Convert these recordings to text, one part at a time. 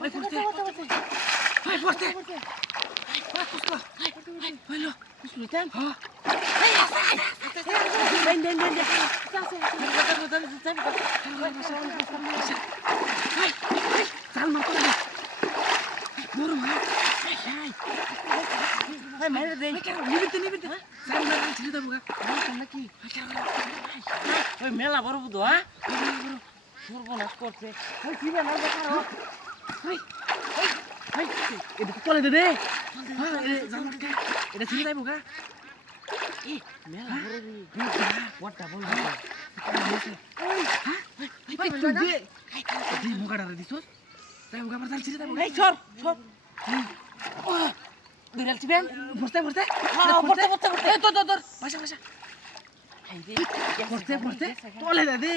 ওই পড়তে ওই পড়তে ওই কুসলো ওই লো কুসলো তেন হ্যাঁ দেন চাল মার করে বড় মা ভাই মেরে দে নিবিতে চাল মার ছেড়ে দেবো নাকি ওই মেলা বড় বুধ হ্যাঁ সর্বনাশ করছে ওই ছিবে না দেখারো ওই ওই এটা তো চলে দে হ্যাঁ এটা ছিড়ে যাইবো গা এ মেলা বড় রে ওটা বল ওই হ্যাঁ এই তুই দে দি মুগাড়া দিছস তাই মুগা মারতাল ছিড়ে যাইবো এই সর দৌড়াল ছিবেন বসতে হ্যাঁ পড়তে এই তোর বাসা পড়তে তোলে দে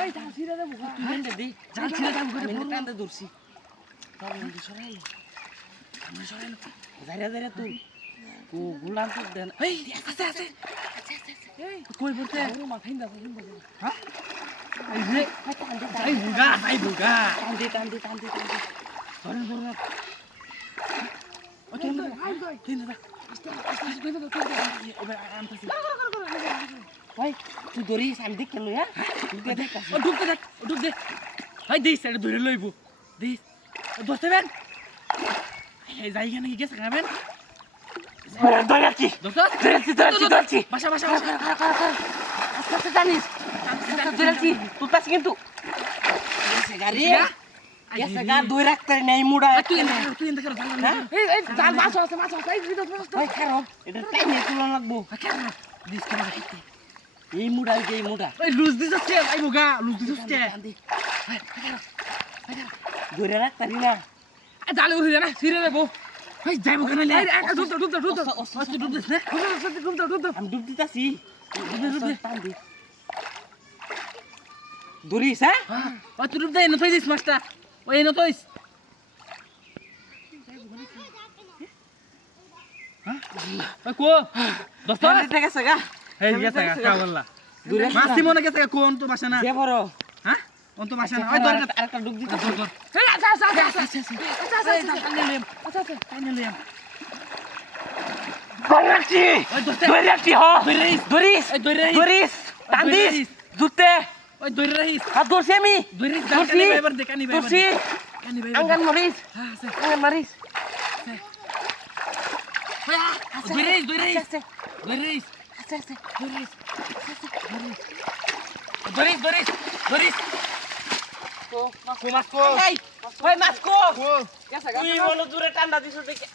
ওই জাল ছিড়ে দেবো তুই বেন্ডে দে জাল ছিড়ে দেবো আমি টানতে দৌড়ছি তার মধ্যে সরাইলো আমরা সরাইলো দাঁড়িয়ে তুই ও গুলাম তো দেন এই আছে এই কই পড়তে মা খাইন্দা হ্যাঁ এই যে এই বুগা টান দে ধরেন ও কেন ভাই তুই ধরিস আমি দেখ খেলো হ্যাঁ ডুব দে ভাই দিস এটা ধরে লইব দিস ধরতে বেন এই জায়গা নাকি গেছে খাবেন ধরেছি বাসা আস্তে জানিস ধরেছি তুই পাস কিন্তু গাড়ি গেছে গা দুই রাখতে নেই মুড়া তুই এন্ড কর এই জাল মাছ আছে এই ভিডিও ভাই খারো এটা টাইমে তুলন লাগবো খারো দিস কেন রাখতে এই মুড়া এই লুজ দিছ কে আইবো গা লুজ দিছ কে ধরে রাখতারি না জালে উড়ে না ছিড়ে দেবো ভাই যাইবো কেন লে ডুব দিস না আমি ডুব দিতাছি টান দি দরিস হ্যাঁ ও তুই ডুব দে না তুই দিস মাছটা ওই এনো তোইস হ্যাঁ ওই কো দোস্ত এটা গেছে গা এই গেছে গা কা বললা দূরে মাছি মনে গেছে কোন তো বাসা না যে বড় হ্যাঁ কোন তো বাসা না ওই ধরে আরেকটা ডুব দিতে ধর এই আচ্ছা টাইনে দরিস ওই দরিস টান দিস দুতে ওই দইরে রহিস হাত ধরছি আমি দইরিস কানি ভাইবার দে কানি ভাইবার ধরছি কানি ভাইবার আঙ্গান মারিস হ্যাঁ আছে আঙ্গান মারিস দইরিস দইরিস তো মাসকো ওই মাসকো তুই বলো দূরে টান্ডা দিছ দেখে